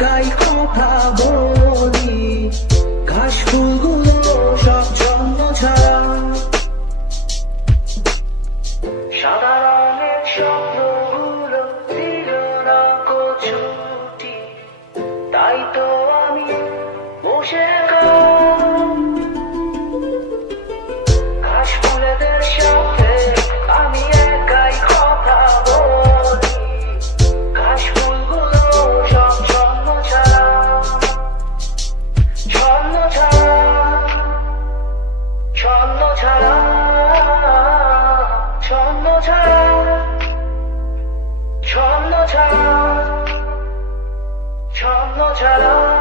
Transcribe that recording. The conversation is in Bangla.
একাই কথা বলি, ঘাস ফুলগুলো সব জন্ম ছাড়া। সাদা রঙের স্বপ্নগুলো ছিল না কচুটি, তাই তো আমি বসে ঘাস ফুলেদের সাথে আমি একাই কথা বলি, ঘাস ফুলগুলো সব ছন্ন ছাড়া, ছন্ন ছাড়া, ছন্ন ছাড়া, ছন্ন ছাড়া, ছন্ন ছাড়া, ছন্ন ছাড়া।